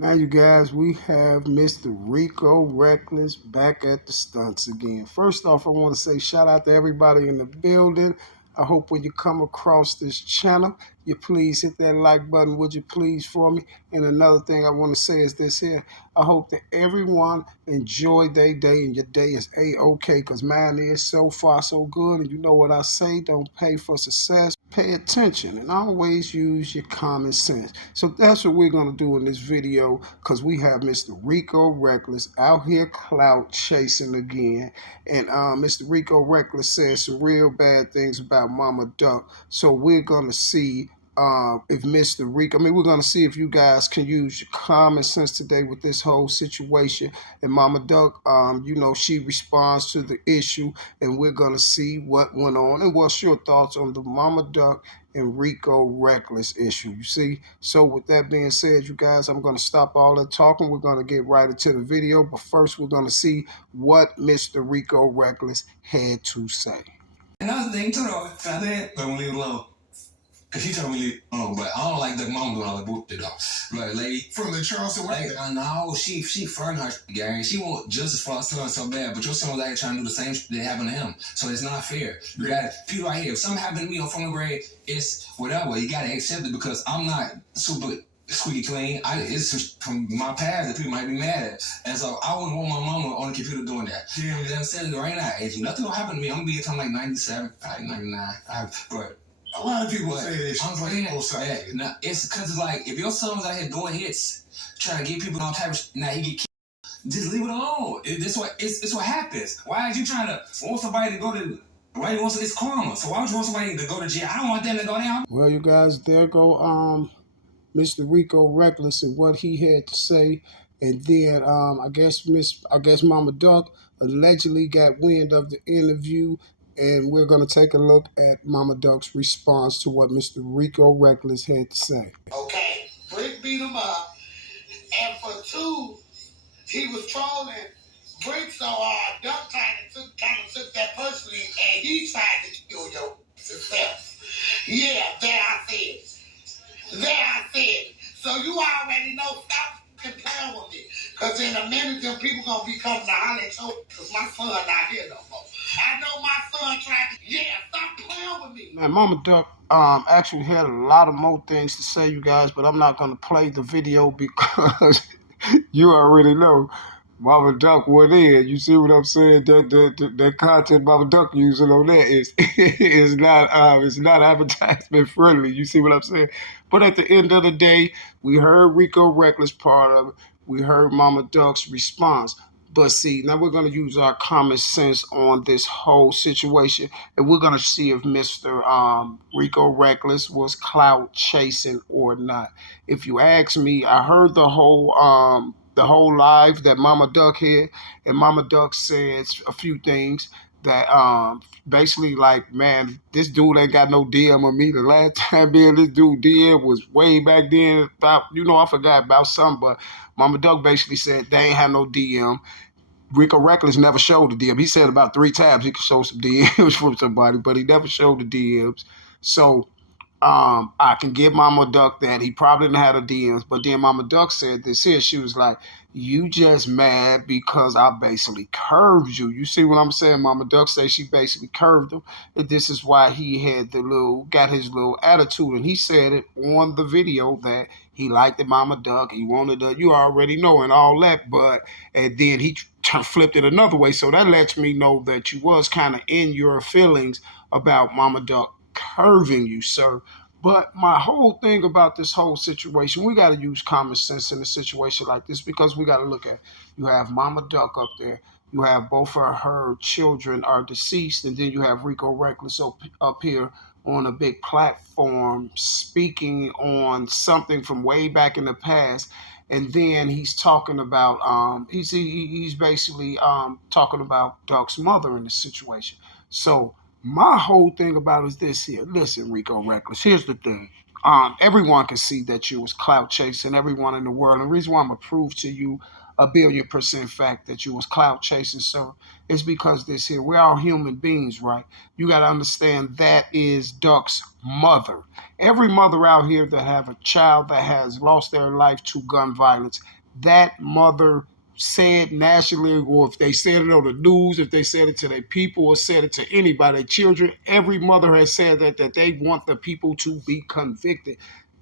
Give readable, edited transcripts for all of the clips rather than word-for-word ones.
Now, you guys, we have Mr. Rico Reckless back at the stunts again. First off, I want to say shout out to everybody in the building. I hope when you come across this channel, you please hit that like button, would you please, for me? And another thing I want to say is this here. I hope that everyone enjoy their day and your day is A-okay, because mine is so far so good. And you know what I say, don't pay for success. Pay attention and always use your common sense. So that's what we're going to do in this video, because we have Mr. Rico Reckless out here clout chasing again. And Mr. Rico Reckless says some real bad things about Mama Duck. So we're going to see if Mr. Rico, we're going to see if you guys can use your common sense today with this whole situation. And Mama Duck, she responds to the issue, and we're going to see what went on. And what's your thoughts on the Mama Duck and Rico Reckless issue, you see? So with that being said, you guys, I'm going to stop all the talking. We're going to get right into the video. But first, we're going to see what Mr. Rico Reckless had to say. Another thing, too, though, I said, but I'm leave it alone. Cause she told me leave alone, but I don't like the mom doing all the boot it off. Right, lady? From the Charleston way? Like, no, she fronting her gang. She want justice for her son so bad, but your son was like trying to do the same shit that happened to him. So it's not fair. You got people right here. If something happened to me on phone grade, it's whatever. You gotta accept it because I'm not super squeaky clean. It's from my past that people might be mad at. And so I wouldn't want my mama on the computer doing that. Yeah. And I'm saying right now, if nothing will happen to me, I'm gonna be until like 97, probably 99. But a lot of people say this. I'm like, yeah, it's because like if your son was out here doing hits, trying to get people on type of now he get killed, just leave it alone. It's what happens. Why are you trying to want somebody to go to? Why you want it's karma? So why would you want somebody to go to jail? I don't want them to go down. Well, you guys, there go Mr. Rico Reckless and what he had to say. And then I guess Mama Duck allegedly got wind of the interview, and we're going to take a look at Mama Duck's response to what Mr. Rico Reckless had to say. Okay, Brick beat him up, and for two, he was trolling Brick so hard, Duck kind of took that personally, and he tried to kill your success. Yeah, there I said. So you already know, stop playing with me. Because in a minute, them people going to be coming to holler at you, because my son not here no more. I know my son tried to, stop playing with me. Now, Mama Duck actually had a lot of more things to say, you guys, but I'm not going to play the video because you already know Mama Duck went in. You see what I'm saying? That content Mama Duck using on that is not advertisement friendly. You see what I'm saying? But at the end of the day, we heard Rico Reckless part of it. We heard Mama Duck's response. But see, now we're going to use our common sense on this whole situation, and we're going to see if Mr. Rico Reckless was clout chasing or not. If you ask me, I heard the whole live that Mama Duck had, and Mama Duck says a few things that basically like, man, this dude ain't got no DM on me. The last time being this dude DM was way back then about, I forgot about something, but Mama Duck basically said they ain't have no DM. Rico Reckless never showed the DM. He said about 3 times he could show some DMs from somebody, but he never showed the DMs. So I can give Mama Duck that he probably didn't have the DMs, but then Mama Duck said this here. She was like, you just mad because I basically curved you. You see what I'm saying? Mama Duck said she basically curved him, and this is why he had got his little attitude, and he said it on the video that he liked the Mama Duck. He wanted you already know and all that, and then he flipped it another way. So that lets me know that you was kind of in your feelings about Mama Duck curving you, sir. But my whole thing about this whole situation, we got to use common sense in a situation like this, because we got to look at, you have Mama Duck up there, you have both of her children are deceased, and then you have Rico Reckless up here on a big platform speaking on something from way back in the past. And then he's talking about, he's basically talking about Duck's mother in this situation. So my whole thing about it is this here. Listen, Rico Reckless, here's the thing. Everyone can see that you was clout chasing. Everyone in the world. And the reason why I'm gonna prove to you 1,000,000,000% fact that you was clout chasing, sir, is because this here. We're all human beings, right? You got to understand that is Duck's mother. Every mother out here that have a child that has lost their life to gun violence, that mother said nationally, or if they said it on the news, if they said it to their people or said it to anybody, their children, every mother has said that they want the people to be convicted.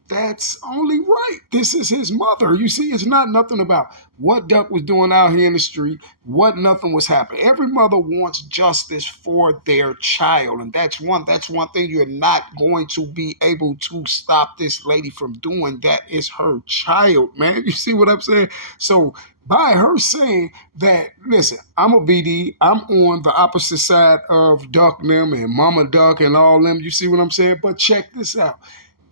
That's only right. This is his mother. You see, it's not nothing about what Duck was doing out here in the street, what nothing was happening. Every mother wants justice for their child. And that's one thing you're not going to be able to stop this lady from doing. That is her child, man. You see what I'm saying? So by her saying that, listen, I'm a BD, I'm on the opposite side of Duck them and Mama Duck and all them. You see what I'm saying? But check this out.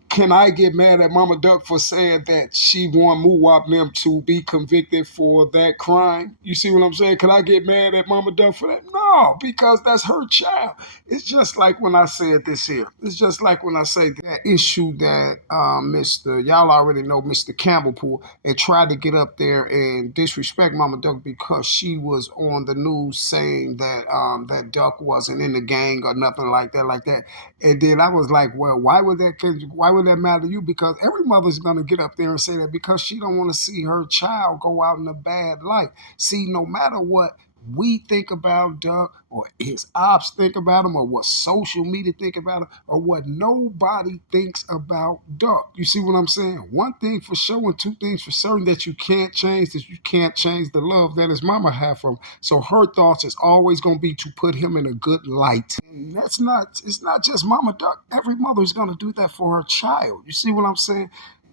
Can I get mad at Mama Duck for saying that she want Muwap them to be convicted for that crime? You see what I'm saying? Can I get mad at Mama Duck for that? No, because that's her child. It's just like when I said this here. It's just like when I say that issue that y'all already know, Mr. Campbell pulled and tried to get up there and disrespect Mama Duck because she was on the news saying that Duck wasn't in the gang or nothing like that. And then I was like, well, why would that matter to you? Because every mother's gonna get up there and say that because she don't want to see her child go out in a bad light. See, no matter what we think about Duck or his ops think about him or what social media think about him or what nobody thinks about Duck. You see what I'm saying? One thing for sure and two things for certain that you can't change is you can't change the love that his mama had for him. So her thoughts is always going to be to put him in a good light. And it's not just Mama Duck. Every mother is going to do that for her child. You see what I'm saying?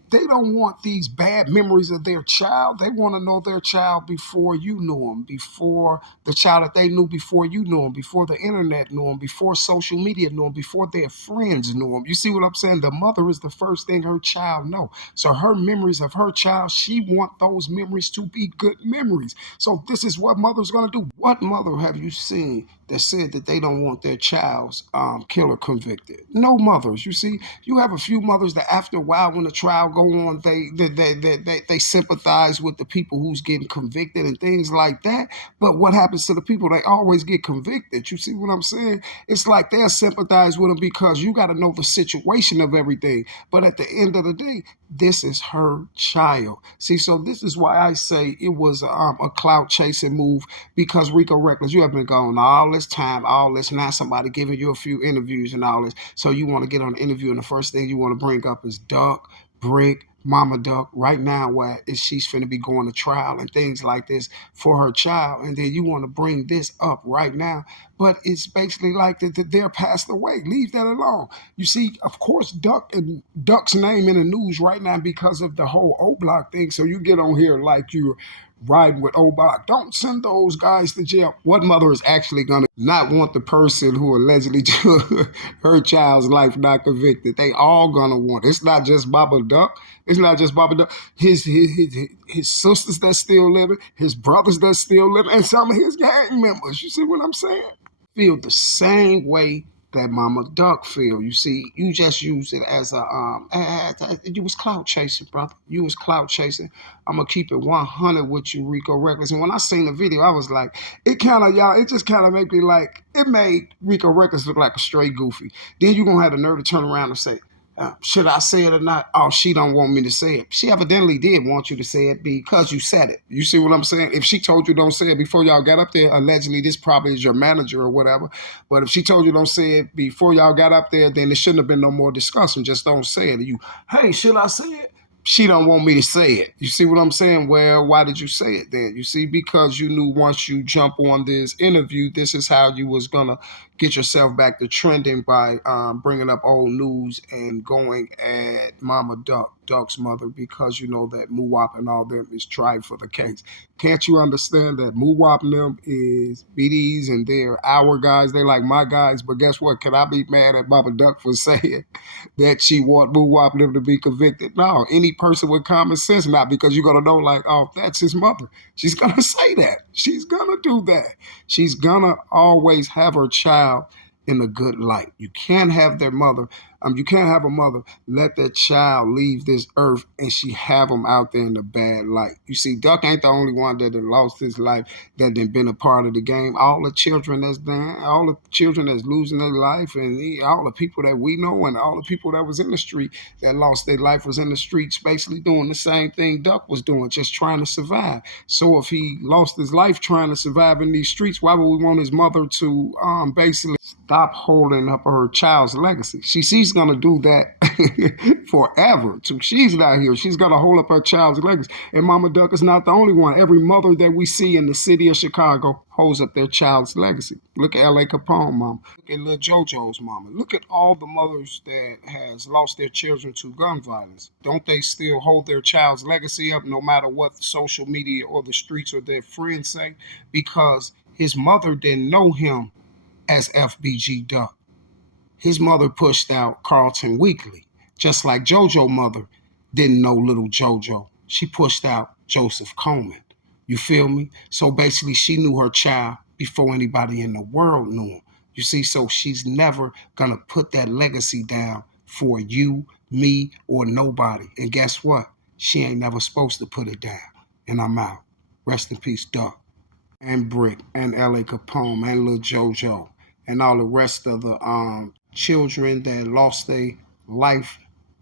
They don't want these bad memories of their child. They want to know their child before you knew them, before the child that they knew before you knew them, before the internet knew them, before social media knew them, before their friends knew them. You see what I'm saying? The mother is the first thing her child know. So her memories of her child, she want those memories to be good memories. So this is what mother's going to do. What mother have you seen that said that they don't want their child's killer convicted? No mothers. You see, you have a few mothers that after a while when the trial go on, they sympathize with the people who's getting convicted and things like that. But what happens to the people? They always get convicted. You see what I'm saying? It's like they'll sympathize with them because you got to know the situation of everything. But at the end of the day, this is her child. See, so this is why I say it was a clout chasing move because Rico Reckless, you have been going all this time, all this, now somebody giving you a few interviews and all this. So you want to get on the interview and the first thing you want to bring up is Duck, Brick, Mama Duck, right now where she's finna be going to trial and things like this for her child. And then you want to bring this up right now. But it's basically like they're passed away. Leave that alone. You see, of course, Duck's name in the news right now because of the whole O Block thing. So you get on here like you're riding with O Block. Don't send those guys to jail. What mother is actually going to not want the person who allegedly took her child's life not convicted? They all going to want it. It's not just Baba Duck. It's not just Baba Duck. His sisters that's still living, his brothers that's still living, and some of his gang members. You see what I'm saying? Feel the same way that Mama Duck feel. You see, you just use it as you was clout chasing, brother. You was clout chasing. I'm gonna keep it 100 with you, Rico Reckless. And when I seen the video, I was like, it just kind of made me like, it made Rico Reckless look like a straight goofy. Then you gonna have the nerve to turn around and say, should I say it or not? Oh, she don't want me to say it. She evidently did want you to say it because you said it. You see what I'm saying? If she told you don't say it before y'all got up there, allegedly this probably is your manager or whatever. But if she told you don't say it before y'all got up there, then there shouldn't have been no more discussion. Just don't say it. You, hey, should I say it? She don't want me to say it. You see what I'm saying? Well, why did you say it then? You see, because you knew once you jump on this interview, this is how you was gonna get yourself back to trending by bringing up old news and going at Mama Duck's mother, because you know that Muwap and all them is tried for the case. Can't you understand that Muwap and them is BDs and they're our guys? They like my guys. But guess what? Can I be mad at Mama Duck for saying that she want Muwap and them to be convicted? No, any person with common sense, not, because you're going to know like, oh, that's his mother. She's going to say that. She's going to do that. She's going to always have her child in a good light. You can't have their mother You can't have a mother let that child leave this earth and she have him out there in the bad light. You see, Duck ain't the only one that had lost his life, that had been a part of the game. All the children that's done, all the children that's losing their life, and all the people that we know, and all the people that was in the street that lost their life was in the streets, basically doing the same thing Duck was doing, just trying to survive. So if he lost his life trying to survive in these streets, why would we want his mother to basically stop holding up her child's legacy? She's gonna do that forever. So she's not here. She's gonna hold up her child's legacy. And Mama Duck is not the only one. Every mother that we see in the city of Chicago holds up their child's legacy. Look at L.A. Capone, mama. Look at Lil JoJo's mama. Look at all the mothers that has lost their children to gun violence. Don't they still hold their child's legacy up no matter what the social media or the streets or their friends say? Because his mother didn't know him as FBG Duck. His mother pushed out Carlton Weekly, just like JoJo mother didn't know little JoJo. She pushed out Joseph Coleman. You feel me? So basically, she knew her child before anybody in the world knew him. You see, so she's never gonna put that legacy down for you, me, or nobody. And guess what? She ain't never supposed to put it down. And I'm out. Rest in peace, Duck, and Brick, and L.A. Capone, and Lil JoJo, and all the rest of the children that lost their life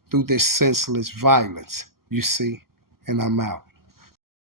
through this senseless violence. You see? And I'm out.